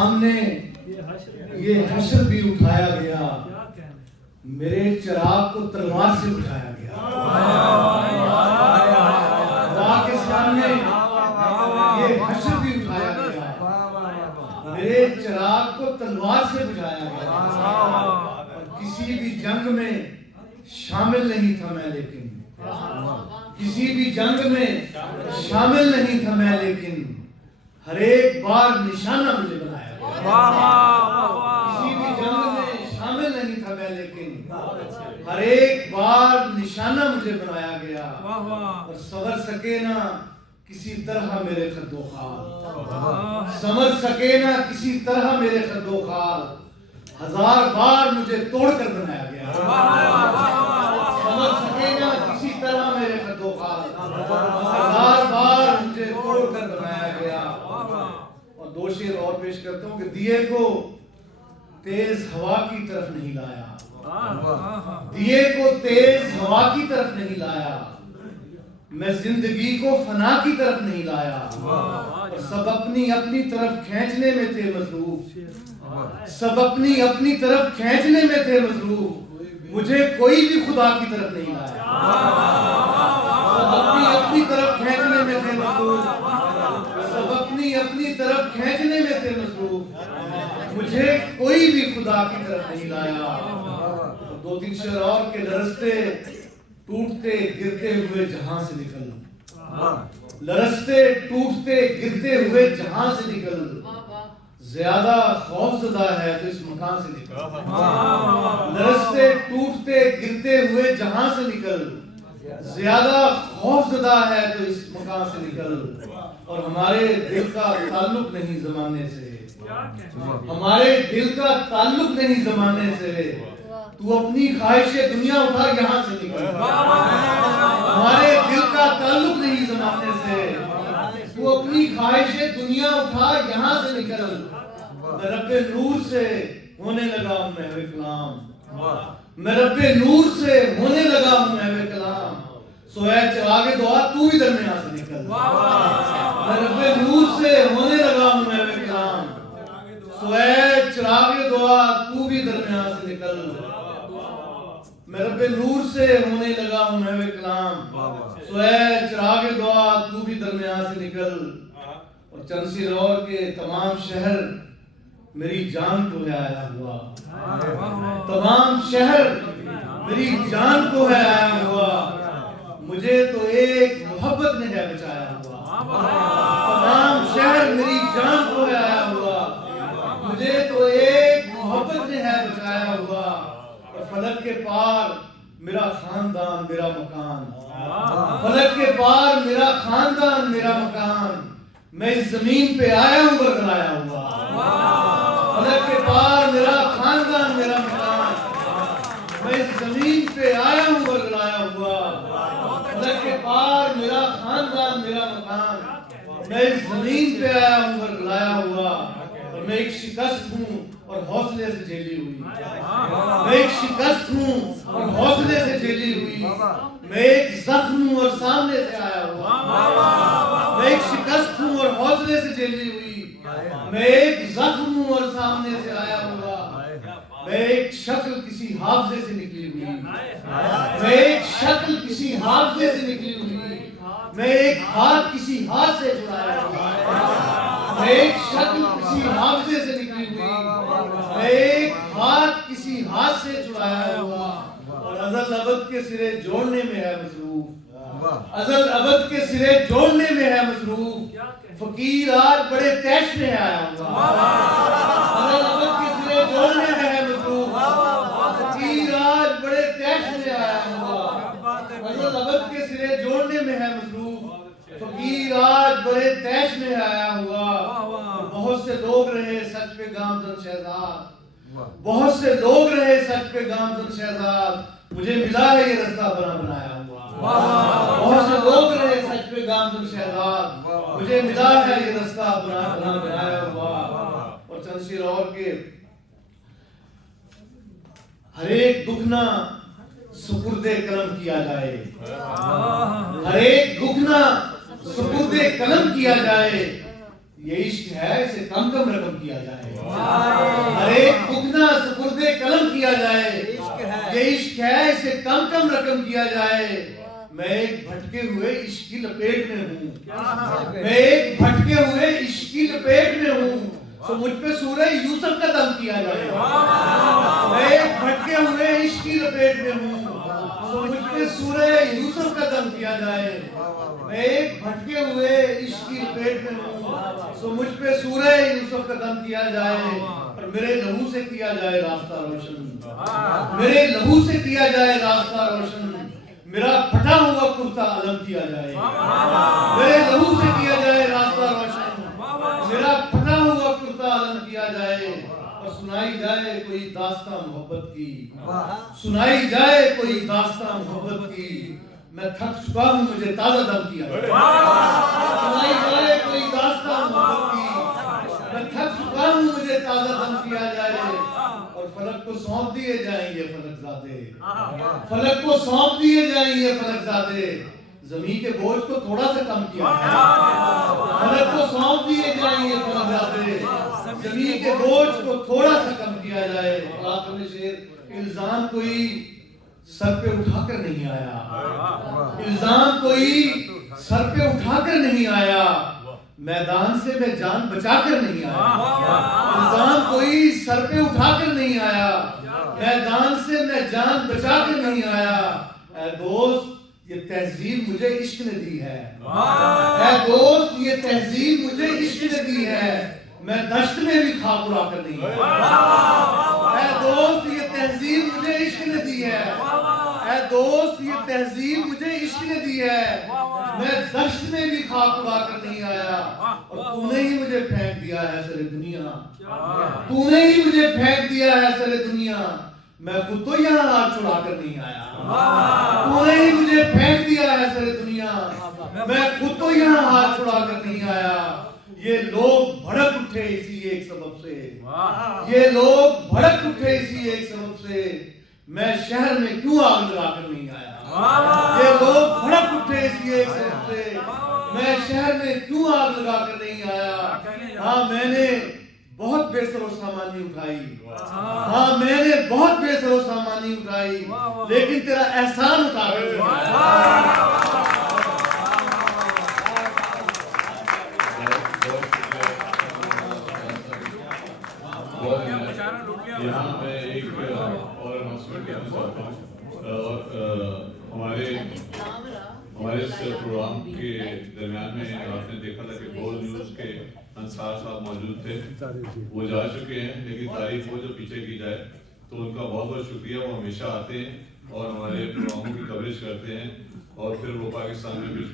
سامنے یہ حشر بھی اٹھایا گیا، میرے چراغ کو تلوار سے اٹھایا گیا۔ خدا کے سامنے یہ حشر بھی اٹھایا گیا، میرے چراغ کو تلوار سے بجھایا گیا۔ اور کسی بھی جنگ میں شامل نہیں تھا میں، لیکن کسی بھی جنگ میں شامل نہیں تھا میں، لیکن ہر ایک بار نشانہ مجھے بنایا گیا۔ کسی بھی جنگ میں شامل نہیں تھا میں، لیکن ہر ایک بار نشانہ مجھے بنایا گیا۔ اور سنور سکے نہ کسی طرح میرے خد و خال، سنور سکے نہ کسی طرح میرے خد و خال، ہزار بار مجھے توڑ کر بنایا گیا۔ سنور سکے نہ کسی طرح میرے خد و خال، ہزار بار مجھے توڑ کر بنایا گیا۔ اور دو شعر اور پیش کرتا ہوں کہ دیے کو تیز ہوا کی طرف نہیں لایا، دیے کو تیز ہوا کی طرف نہیں لایا، میں زندگی کو فنا کی طرف نہیں لایا۔ اور سب اپنی اپنی طرف کھینچنے میں تھے مصروف، سب اپنی اپنی طرف کھینچنے میں تھے مصروف، مجھے کوئی بھی خدا کی طرف نہیں لایا۔ سب اپنی اپنی طرف کھینچنے میں تھے مصروف، سب اپنی اپنی طرف کھینچنے میں تھے مصروف، مجھے کوئی بھی خدا کی طرف نہیں لایا۔ دو تین شعر اور کہ لرزتے ٹوٹتے گرتے ہوئے جہاں سے نکل، لرزتے ٹوٹتے گرتے ہوئے جہاں سے نکل، زیادہ خوف زدہ ہے تو اس مکان سے نکل۔ لرزتے ٹوٹتے گرتے ہوئے جہاں سے نکل، زیادہ خوف زدہ ہے تو اس مکان سے نکل۔ اور ہمارے دل کا تعلق نہیں زمانے سے، ہمارے دل کا تعلق نہیں زمانے سے، تو اپنی خواہش دنیا اٹھا یہاں سے نکل۔ ہمارے دل کا تعلق نہیں زمانے سے، تو اپنی خواہش دنیا اٹھا یہاں سے نکل۔ میں رب نور سے ہونے لگا ہوں محو کلام، میں رب نور سے ہونے لگا ہوں محو کلام، سو اے چراغ دعا تو بھی درمیان سے نکل۔ میں رب نور سے ہونے لگا ہوں محو کلام، سو اے چراغ دعا تو بھی درمیان سے نکل۔ میں رب نور سے ہونے لگا ہوں محو کلام، سو اے چراغ دعا تو بھی درمیان سے نکل۔ اور چند شعر اور کہ تمام شہر میری جان کو ہے آیا ہوا، تمام شہر میری جان کو ہے آیا ہوا، مجھے تو ایک محبت نے ہے بچایا ہوا۔ تمام شہر میری جان کو ہے آیا ہوا، مجھے تو ایک محبت نے ہے بچایا ہوا۔ اور فلک کے پار میرا خاندان میرا مکان، فلک کے پار میرا خاندان میرا مکان، میں اس زمین پہ آیا ہوں برگلایا ہوا۔ فلک کے پار میرا خاندان میرا مکان، میں اس زمین پہ آیا ہوں برگلایا ہوا۔ فلک کے پار میرا خاندان میرا مکان، میں اس زمین پہ آیا ہوں برگلایا ہوا۔ اور میں ایک شکست ہوں اور حوصلے سے جھیلی ہوئی، میں ایک شکست ہوں اور حوصلے سے جھیلی ہوئی، میں ایک زخم ہوں اور سامنے سے آیا ہوا۔ میں ایک شکست ہوں اور حوصلے سے جھیلی ہوئی، میں ایک زخم ہوں اور سامنے سے آیا ہوا۔ میں ایک شکل کسی حافظے سے نکلی ہوئی، میں ایک شکل کسی حافظے سے نکلی ہوئی، میں ایک ہاتھ کسی ہاتھ سے جڑایا ہوا، میں ایک شکل کسی حافظے سے نکلی ہوئی، میں ایک ہاتھ کسی ہاتھ سے جڑایا ہوا۔ اور ازل ابد کے سرے جوڑنے میں ہے مصروف، ازل ابد کے سرے جوڑنے میں ہے مصروف، فقیر آج بڑے تیش میں آیا ہوا۔ ازل ابد کے سرے جوڑنے میں ہے مصروف، فقیر آج بڑے تیش میں آیا ہوا۔ ازل ابد کے سرے جوڑنے میں ہے مصروف، فقیر آج بڑے تیش میں آیا ہوا۔ بہت سے لوگ رہے سچ پہ گامزن شہزاد، بہت سے لوگ رہے سچ پہ گامزن شہزاد، مجھے ملا ہے یہ رستہ بنا بنایا ہوا۔ بہت سے لوگ رہے سچ پہ گامزن شہزاد، مجھے ملا ہے یہ رستہ بنا بنایا ہوا۔ اور چند شعر اور کہ ہر ایک دکھ نہ سپرد قلم کیا جائے، ہر ایک دکھ نہ سپرد قلم کیا جائے، یہ عشق ہے اسے کم کم رقم کیا جائے، ہر ایک دگنا سپرد قلم کیا جائے، یہ عشق ہے اسے کم کم رقم کیا جائے، میں ایک بھٹکے ہوئے عشق کی لپیٹ میں ہوں، میں ایک بھٹکے ہوئے عشق کی لپیٹ میں ہوں، سو مجھ پہ سورہ یوسف کا دم کیا جائے، میں ایک بھٹکے ہوئے عشق کی لپیٹ میں ہوں، سو مجھ پہ سورہ یوسف کا دم کیا جائے، میں ایک بھٹکے ہوئے عشق کی لپیٹ میں ہوں، سو مجھ پہ سورہ یوسف کا دم کیا جائے، اور میرے لہو سے کیا جائے راستہ روشن، میرے لہو سے کیا جائے راستہ روشن، میرا پھٹا ہوا کرتا علم کیا جائے، میرے لہو سے کیا جائے راستہ روشن، میرا پھٹا ہوا کرتا علم کیا جائے، اور سنائی جائے کوئی داستان محبت کی، سنائی جائے کوئی داستان محبت کی، میں تھک چکا ہوں مجھے تازہ دم کیا جائے، سنائی جائے کوئی داستان محبت کی، میں تھک چکا ہوں مجھے تازہ دم کیا جائے، اور فلک کو سونپ دیے جائیں گے فلک زادے، فلک کو سونپ دیے جائیں گے فلک زادے، زمین کے بوجھ کو تھوڑا سا کم کیا جائے، فلک کو سونپ دیے جائیں گے فلک زادے، زمین کے بوجھ کو تھوڑا سا کم کیا جائے، آخر میں شعر، الزام کوئی سر پہ اٹھا کر نہیں آیا، الزام کوئی سر پہ اٹھا کر نہیں آیا، میدان سے میں جان بچا کر نہیں آیا، الزام کوئی سر پہ اٹھا کر نہیں آیا، میدان سے میں جان بچا کر نہیں آیا، اے دوست یہ تہذیب مجھے عشق نے دی ہے، اے دوست یہ تہذیب مجھے عشق نے دی ہے، میں دشت میں بھی خاک اڑا کر نہیں آیا، اے دوست یہ تہذیب مجھے عشق نے دی ہے، اے دوست یہ تہذیب مجھے عشق نے دی ہے، میں دشت میں بھی خاک اڑا کر نہیں آیا، اور تو نے ہی مجھے پھینک دیا ہے سر دنیا، تو نے ہی مجھے پھینک دیا ہے سر دنیا، میں خود تو یہاں ہاتھ چھڑا کر نہیں آیا، تو نے ہی مجھے پھینک دیا ہے سر دنیا، میں خود تو یہاں ہاتھ چھڑا کر نہیں آیا، یہ لوگ بھڑک اٹھے اسی ایک سبب سے، یہ لوگ بھڑک اٹھے اسی ایک سبب سے، میں شہر میں کیوں آگ لگا کر نہیں آیا، یہ لوگ بھڑک اٹھے اسی ایک سبب سے، میں شہر میں کیوں آگ لگا کر نہیں آیا، ہاں میں نے بہت بے سر و سامانی اٹھائی، ہاں میں نے بہت بے سر و سامانی اٹھائی، لیکن تیرا احسان اتار کر نہیں آیا۔ یہاں میں ایک اور اناؤنسمنٹ کرنا چاہتا ہوں، اور ہمارے اس پروگرام کے درمیان میں آپ نے دیکھا تھا کہ گول نیوز کے انصار صاحب موجود تھے، وہ جا چکے ہیں، لیکن تعریف ہو جو پیچھے کی جائے تو ان کا بہت بہت شکریہ، وہ ہمیشہ آتے ہیں اور ہمارے پروگراموں کی کوریج کرتے ہیں، اور پھر وہ پاکستان میں بھی